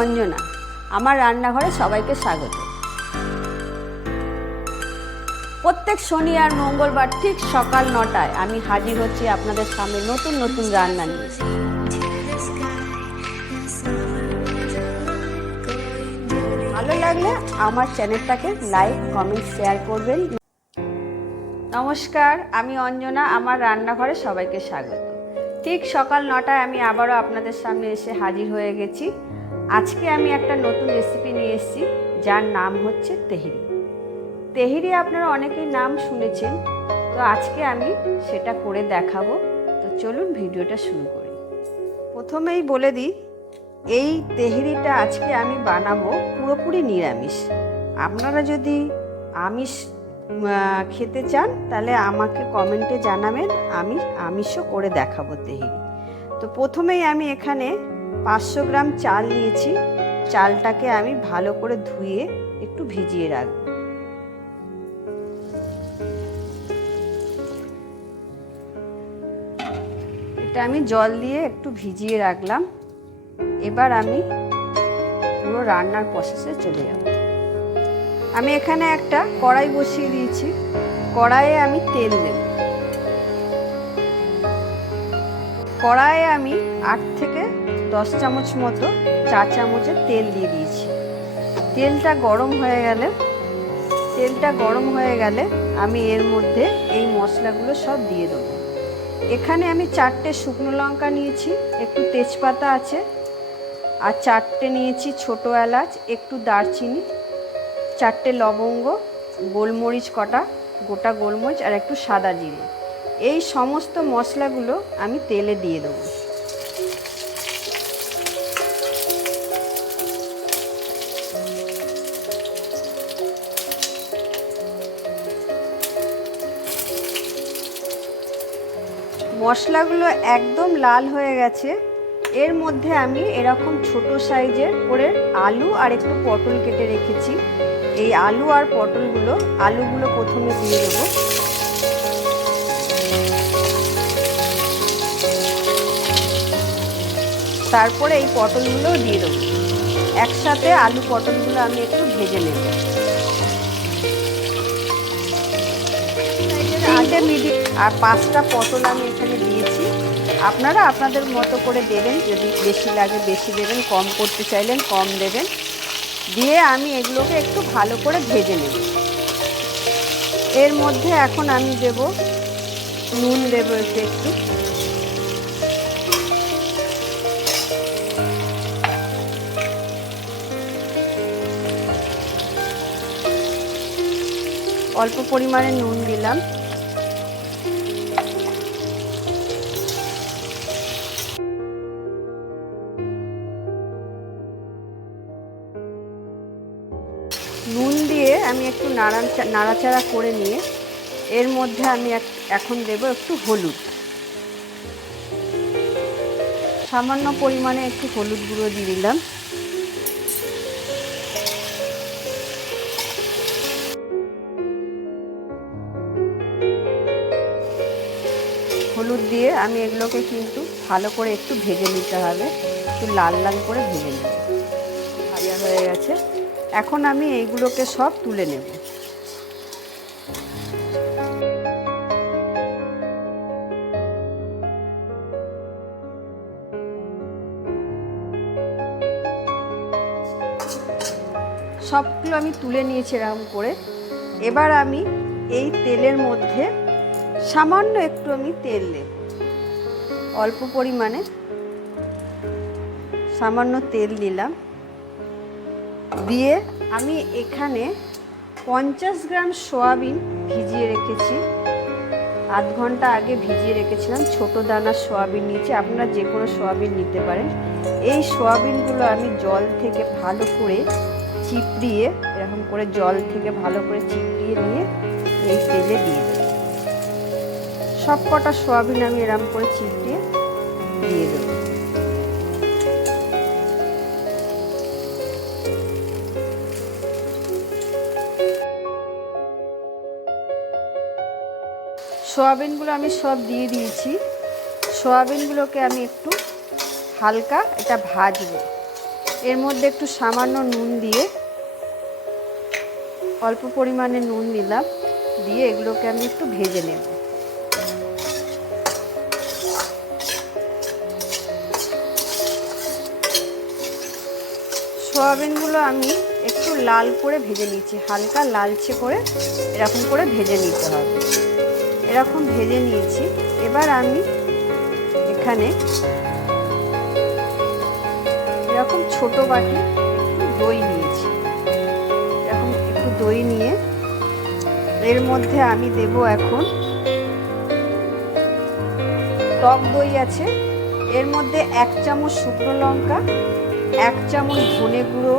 অঞ্জনা, আমার রান্নাঘরে সবাইকে স্বাগত। প্রত্যেক শনি আর মঙ্গলবার ঠিক সকাল 9টায় আমি হাজির হচ্ছি আপনাদের সামনে নতুন নতুন রান্না নিয়ে। ভালো লাগলে আমার চ্যানেলটাকে লাইক, কমেন্ট, শেয়ার করবেন। নমস্কার, আমি অঞ্জনা, আমার রান্নাঘরে সবাইকে স্বাগত। ঠিক সকাল 9টায় আমি আবারও আপনাদের সামনে এসে হাজির হয়ে গেছি। আজকে আমি একটা নতুন রেসিপি নিয়ে এসেছি, যার নাম হচ্ছে তেহেরি। তেহেরি আপনারা অনেকেই নাম শুনেছেন, তো আজকে আমি সেটা করে দেখাবো। তো চলুন ভিডিওটা শুরু করি। প্রথমেই বলে দিই, এই তেহেরিটা আজকে আমি বানাবো পুরোপুরি নিরামিষ। আপনারা যদি আমিষ খেতে চান তাহলে আমাকে কমেন্টে জানাবেন, আমি আমিষও করে দেখাবো তেহেরি। তো প্রথমেই আমি এখানে 500 গ্রাম চাল নিয়েছি। চালটাকে আমি ভালো করে ধুয়ে একটু ভিজিয়ে রাখবো। এটা আমি জল দিয়ে একটু ভিজিয়ে রাখলাম। এবার আমি পুরো রান্নার প্রসেসে চলে যাব। আমি এখানে একটা কড়াই বসিয়ে দিয়েছি। কড়াইয়ে আমি তেল দেব। কড়াইয়ে আমি 8 থেকে 10 চামচ মতো, 4 চামচের তেল দিয়ে দিয়েছি। তেলটা গরম হয়ে গেলে আমি এর মধ্যে এই মশলাগুলো সব দিয়ে দেবো। এখানে আমি 4টে শুকনো লঙ্কা নিয়েছি, একটু তেজপাতা আছে, আর 4টে নিয়েছি ছোটো এলাচ, একটু দারচিনি, 4টে লবঙ্গ, গোলমরিচ কটা, গোটা গোলমরিচ, আর একটু সাদা জিরে। এই সমস্ত মশলাগুলো আমি তেলে দিয়ে দেবো। মশলাগুলো একদম লাল হয়ে গেছে। এর মধ্যে আমি এরকম ছোট সাইজের করে আলু আর একটু পটল কেটে রেখেছি। এই আলু আর আলুগুলো প্রথমে দিয়ে দেবো। তারপরে এই পটলগুলো দিয়ে দেবো। একসাথে আলু পটলগুলো আমি একটু ভেজে নেব। আর 5টা পটল আমি এখানে দিয়েছি। আপনারা আপনাদের মতো করে দেবেন, যদি বেশি লাগে বেশি দেবেন, কম করতে চাইলেন কম দেবেন। দিয়ে আমি এগুলোকে একটু ভালো করে ভেজে নেব। এর মধ্যে এখন আমি দেব নুন, দেব একটু, অল্প পরিমাণে নুন দিলাম। নুন দিয়ে আমি একটু নাড়াচাড়া করে নিয়ে এর মধ্যে আমি এখন দেব একটু হলুদ, সামান্য পরিমাণে একটু হলুদ গুঁড়ো দিয়ে দিলাম। হলুদ দিয়ে আমি এগুলোকে কিন্তু ভালো করে একটু ভেজে নিতে হবে, একটু লাল লাল করে ভেজে নেব। ভাজা হয়ে গেছে, এখন আমি এইগুলোকে সব তুলে নেব। সবগুলো আমি তুলে নিয়েছি এরকম করে। এবার আমি এই তেলের মধ্যে সামান্য একটু আমি তেল দেব, অল্প পরিমাণে সামান্য তেল দিলাম। দিয়ে আমি এখানে 50 গ্রাম সয়াবিন ভিজিয়ে রেখেছি। আধ ঘন্টা আগে ভিজিয়ে রেখেছিলাম। ছোটো দানার সয়াবিন নিয়েছি, আপনারা যে কোনো সয়াবিন নিতে পারেন। এই সয়াবিনগুলো আমি জল থেকে ভালো করে চিপড়িয়ে, এরকম করে জল থেকে ভালো করে চিপড়িয়ে নিয়ে এই তেলে দিয়ে দেব। সব কটা সয়াবিন আমি এরকম করে চিপড়িয়ে দিয়ে দেব। সয়াবিনগুলো আমি সব দিয়ে দিয়েছি। সয়াবিনগুলোকে আমি একটু হালকা এটা ভাজবো। এর মধ্যে একটু সামান্য নুন দিয়ে, অল্প পরিমাণে নুন দিলাম, দিয়ে এগুলোকে আমি একটু ভেজে নেব। সয়াবিনগুলো আমি একটু লাল করে ভেজে নিচ্ছি, হালকা লালচে করে এরকম করে ভেজে নিতে হবে। এরকম ভেজে নিয়েছি। এবার আমি এখানে এরকম ছোট বাটি একটু দই নিয়েছি। এরকম একটু দই নিয়ে এর মধ্যে আমি দেব এখন টক দই আছে, এর মধ্যে 1 চামচ শুকনো লঙ্কা, 1 চামচ ধনে গুঁড়ো,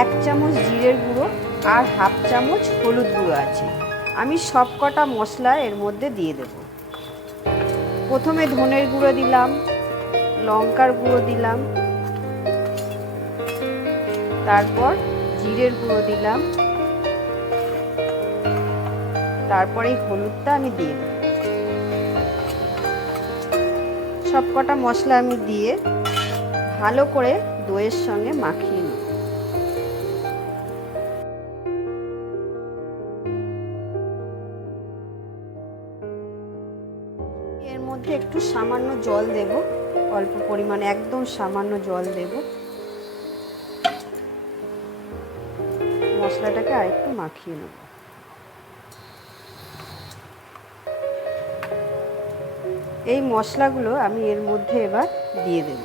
1 চামচ জিরের গুঁড়ো আর 1/2 চামচ হলুদ গুঁড়ো আছে। আমি সব কটা মশলা এর মধ্যে দিয়ে দেব। প্রথমে ধনের গুঁড়ো দিলাম, লঙ্কার গুঁড়ো দিলাম, তারপর জিরের গুঁড়ো দিলাম, তারপরে হলুদটা আমি দিয়ে দেব। সব কটা মশলা আমি দিয়ে ভালো করে দইয়ের সঙ্গে মাখিয়ে নেব। এর মধ্যে একটু সামান্য জল দেব, অল্প পরিমাণে, একদম সামান্য জল দেব। মশলাটাকে আরেকটু মাখিয়ে নেব। এই মশলাগুলো আমি এর মধ্যে এবার দিয়ে দেব।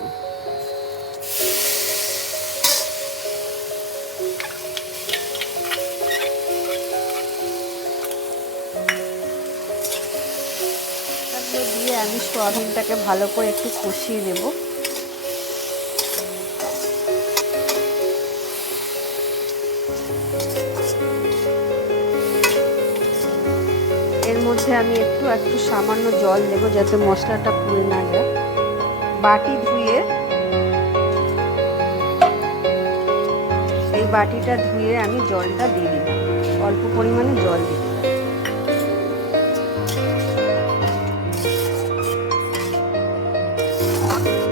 দিয়ে আমি সয়াবিনটাকে ভালো করে একটু কষিয়ে নেব। এর মধ্যে আমি একটু সামান্য জল দেব যাতে মশলাটা পুড়ে না যায়। বাটি ধুয়ে, এই বাটিটা ধুয়ে আমি জলটা দিয়ে দিলাম, অল্প পরিমাণে জল দিলাম।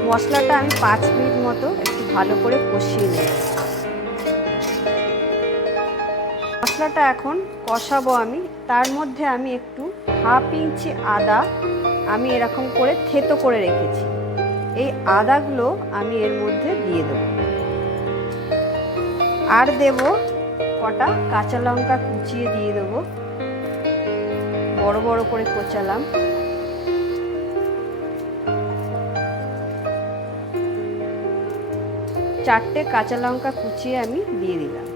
মশলাটা আমি 5 মিনিট মতো একটু ভালো করে কষিয়ে নেব। মশলাটা এখন কষাবো আমি। তার মধ্যে আমি একটু 1/2 ইঞ্চি আদা আমি এরকম করে থেতো করে রেখেছি, এই আদাগুলো আমি এর মধ্যে দিয়ে দেব। আর দেব কটা কাঁচা লঙ্কা কুচিয়ে দিয়ে দেব, বড় বড় করে কোচালাম। চারটে কাঁচা লঙ্কা কুচিয়ে আমি দিয়ে দিলাম।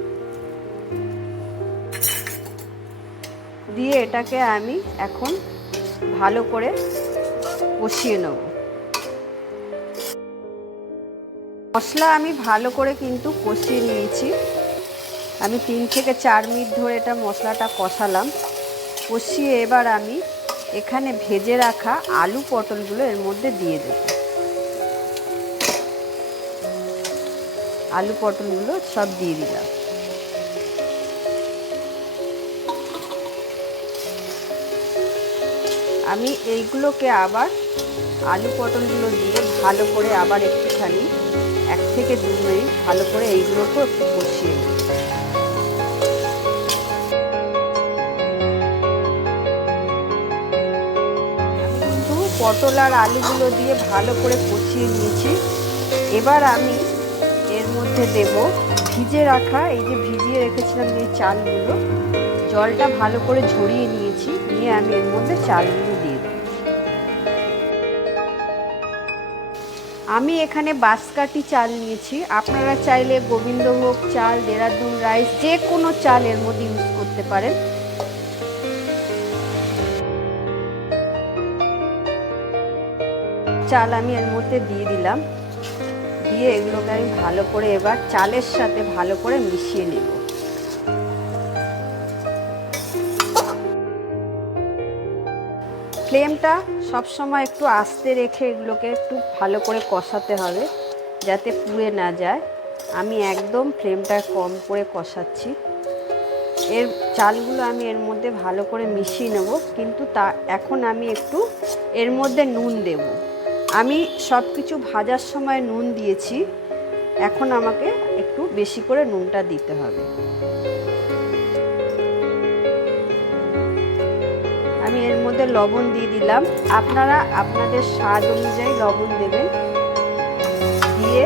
দিয়ে এটাকে আমি এখন ভালো করে কষিয়ে নেব। মশলা আমি ভালো করে কিন্তু কষিয়ে নিয়েছি। আমি 3 থেকে 4 মিনিট ধরে এটা মশলাটা কষালাম। কষিয়ে এবার আমি এখানে ভেজে রাখা আলু পটলগুলো এর মধ্যে দিয়ে দেব। আলু পটলগুলো সব দিয়ে দিলাম। আমি এইগুলোকে আবার আলু পটলগুলো দিয়ে ভালো করে আবার একটুখানি 1 থেকে 2 মিনিট ভালো করে এইগুলোকে একটু কষিয়ে নিই। আমি কিন্তু পটল আর আলুগুলো দিয়ে ভালো করে কষিয়ে নিয়েছি। এবার আমি এর মধ্যে দেব ভিজে রাখা, এই যে ভিজিয়ে রেখেছিলাম যে চালগুলো, জলটা ভালো করে ঝরিয়ে নিয়েছি, নিয়ে আমি এর মধ্যে চালগুলো দিয়ে দেব। আমি এখানে বাঁশকাঠি চাল নিয়েছি, আপনারা চাইলে গোবিন্দভোগ চাল, দেরাদুন রাইস, যে কোনো চাল এর মধ্যে ইউজ করতে পারেন। চাল আমি এর মধ্যে দিয়ে দিলাম। দিয়ে এগুলোকে আমি ভালো করে এবার চালের সাথে ভালো করে মিশিয়ে নেব। ফ্লেমটা সবসময় একটু আস্তে রেখে এগুলোকে একটু ভালো করে কষাতে হবে যাতে পুড়ে না যায়। আমি একদম ফ্লেমটা কম করে কষাচ্ছি। এর চালগুলো আমি এর মধ্যে ভালো করে মিশিয়ে নেব, কিন্তু এখন আমি একটু এর মধ্যে নুন দেব। আমি সব কিছু ভাজার সময় নুন দিয়েছি, এখন আমাকে একটু বেশি করে নুনটা দিতে হবে। আমি এর মধ্যে লবণ দিয়ে দিলাম, আপনারা আপনাদের স্বাদ অনুযায়ী লবণ দেবেন। দিয়ে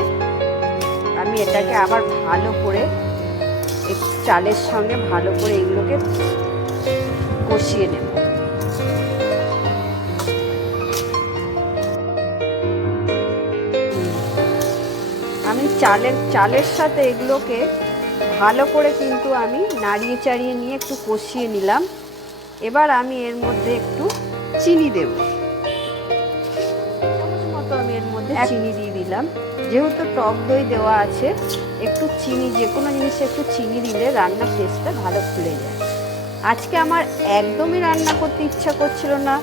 আমি এটাকে আবার ভালো করে চালের সঙ্গে ভালো করে এগুলোকে কষিয়ে নেব। আমি চালের সাথে এগুলোকে ভালো করে কিন্তু আমি নাড়িয়ে চাড়িয়ে নিয়ে একটু কষিয়ে নিলাম। এবার আমি এর মধ্যে একটু চিনি দেব, মতো আমি এর মধ্যে চিনি দিয়ে দিলাম। যেহেতু টক দই দেওয়া আছে, একটু চিনি, যে কোনো জিনিসে একটু চিনি দিলে রান্নার টেস্টটা ভালো খুলে যায়। আজকে আমার একদমই রান্না করতে ইচ্ছা করছিল না,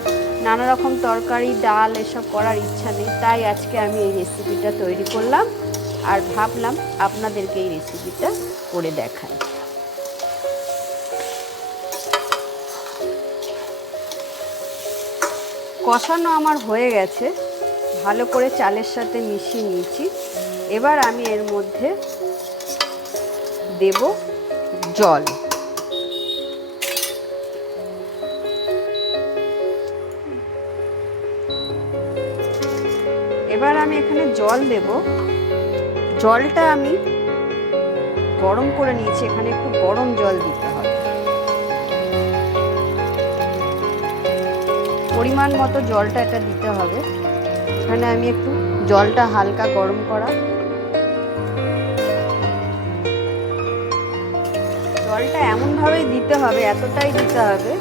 নানা রকম তরকারি ডাল এসব করার ইচ্ছা নেই, তাই আজকে আমি এই রেসিপিটা তৈরি করলাম আর ভাবলাম আপনাদেরকে এই রেসিপিটা করে দেখাই। কষানো আমার হয়ে গেছে, ভালো করে চালের সাথে মিশিয়ে নিয়েছি। এবার আমি এর মধ্যে দেব জল। এবার আমি এখানে জল দেব। জলটা আমি গরম করে নিয়েছি, এখানে একটু গরম জল দিতে হবে। পরিমাণ মতো জলটা এটা দিতে হবে। এখানে আমি একটু জলটা হালকা গরম করা, জলটা এমনভাবেই দিতে হবে, এতটাই দিতে হবে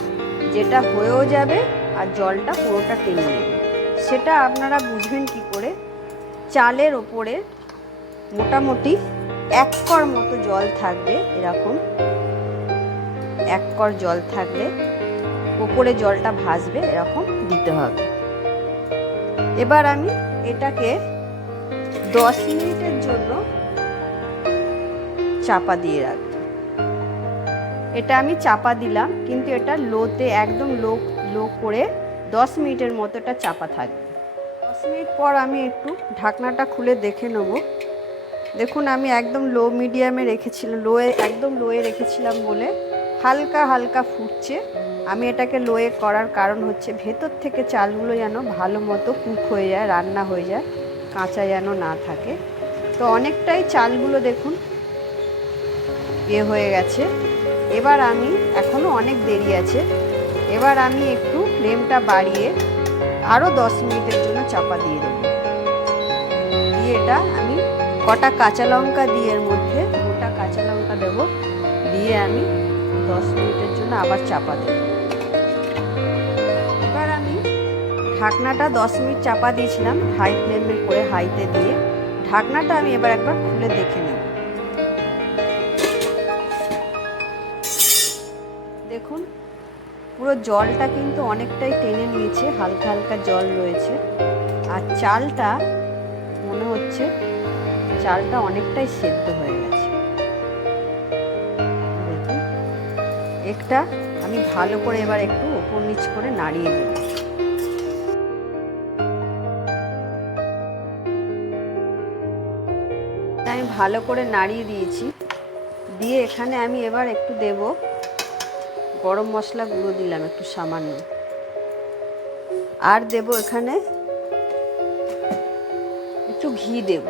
যেটা হয়েও যাবে আর জলটা পুরোটা টেনে নেবে। সেটা আপনারা বুঝবেন কি করে? চালের ওপরে মোটামুটি 1 কড় মতো জল থাকবে, এরকম 1 কড় জল থাকলে ওপরে জলটা ভাসবে, এরকম দিতে হবে। এবার আমি এটাকে 10 মিনিটের জন্য চাপা দিয়ে রাখব। এটা আমি চাপা দিলাম, কিন্তু এটা লোতে, একদম লো করে 10 মিনিটের মতো এটা চাপা থাকবে। 10 মিনিট পর আমি একটু ঢাকনাটা খুলে দেখে নেব। দেখুন আমি একদম লো মিডিয়ামে রেখেছিলাম, একদম লোয়ে রেখেছিলাম বলে হালকা হালকা ফুটছে। আমি এটাকে লোয়ে করার কারণ হচ্ছে ভেতর থেকে চালগুলো যেন ভালো মতো কুক হয়ে যায়, রান্না হয়ে যায়, কাঁচা যেন না থাকে। তো অনেকটাই চালগুলো দেখুন হয়ে গেছে। এবার আমি, এখনও অনেক দেরি আছে, এবার আমি একটু ফ্লেমটা বাড়িয়ে আরও 10 মিনিটের জন্য চাপা দিয়ে দেব। দিয়ে এটা আমি কটা কাঁচা লঙ্কা দিয়ে, এর মধ্যে গোটা কাঁচা লঙ্কা দেব, দিয়ে আমি 10 মিনিটের জন্য আবার চাপা দেব। এবার আমি ঢাকনাটা 10 মিনিট চাপা দিয়েছিলাম হাই ফ্লেমে করে, হাইতে দিয়ে ঢাকনাটা আমি এবার একবার খুলে দেখে নেব। দেখুন পুরো জলটা কিন্তু অনেকটাই টেনে নিয়েছে, হালকা হালকা জল রয়েছে। আর চালটা মনে হচ্ছে চালটা অনেকটাই সেদ্ধ হয়ে গেছে। দেখুন একটা আমি ভালো করে এবার একটু উপর নিচ করে নাড়িয়ে দেব। আমি ভালো করে নাড়িয়ে দিয়েছি। দিয়ে এখানে আমি এবার একটু দেব গরম মশলা গুঁড়ো, দিলাম একটু সামান্য, আর দেব এখানে একটু ঘি দেব।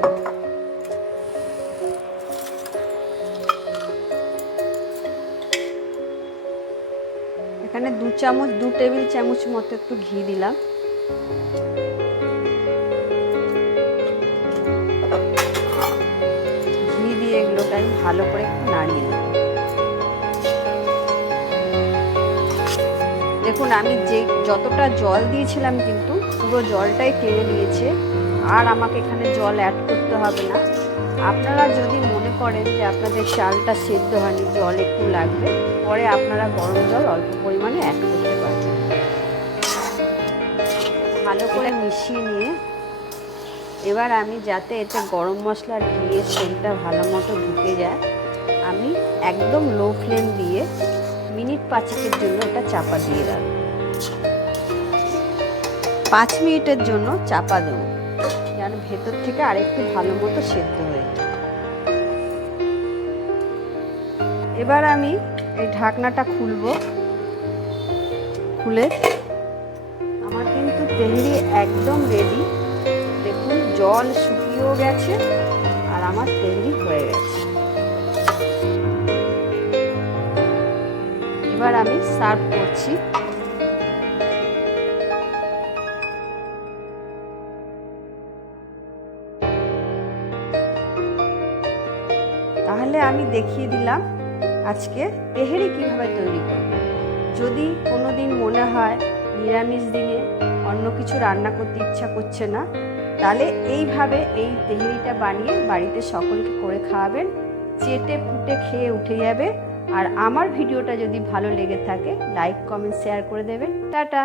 এখানে 2 টেবিল চামচ মতো একটু ঘি দিলাম। ঘি দিয়ে এগুলোকে আমি ভালো করে একটু নাড়িয়ে নেব। দেখুন আমি যতটা জল দিয়েছিলাম কিন্তু পুরো জলটাই টেনে নিয়েছে, আর আমাকে এখানে জল অ্যাড করতে হবে না। আপনারা যদি মনে করেন যে আপনাদের চালটা সেদ্ধ হয়নি, জল একটু লাগবে, পরে আপনারা গরম জল অল্প পরিমাণে অ্যাড করতে পারবেন। ভালো করে মিশিয়ে নিয়ে এবার আমি, যাতে এতে গরম মশলার ঘিয়ের সেন্টটা ভালো মতো ঢুকে যায়, আমি একদম লো ফ্লেম দিয়ে মিনিট 5-এর জন্য এটা চাপা দিয়ে রাখব। 5 মিনিটের জন্য চাপা দেব, যেন ভেতর থেকে আরেকটু ভালো মতো সেদ্ধ হয়ে যায়। এবার আমি এই ঢাকনাটা খুলব। খুলে আমার কিন্তু তেহেরি একদম রেডি। দেখুন জল শুকিয়েও গেছে আর আমার তেহেরি হয়ে গেছে। এবার আমি সার্ভ করছি। তাহলে আমি দেখিয়ে দিলাম আজকে তেহেরি কিভাবে তৈরি করব। যদি কোনো দিন মনে হয় নিরামিষ দিনে অন্য কিছু রান্না করতে ইচ্ছা করছে না, তাহলে এইভাবে এই তেহেরিটা বানিয়ে বাড়িতে সকলকে করে খাওয়াবেন। চেটে পুটে খেয়ে উঠে যাবে। আর আমার ভিডিওটা যদি ভালো লেগে থাকে লাইক কমেন্ট শেয়ার করে দেবেন। টাটা।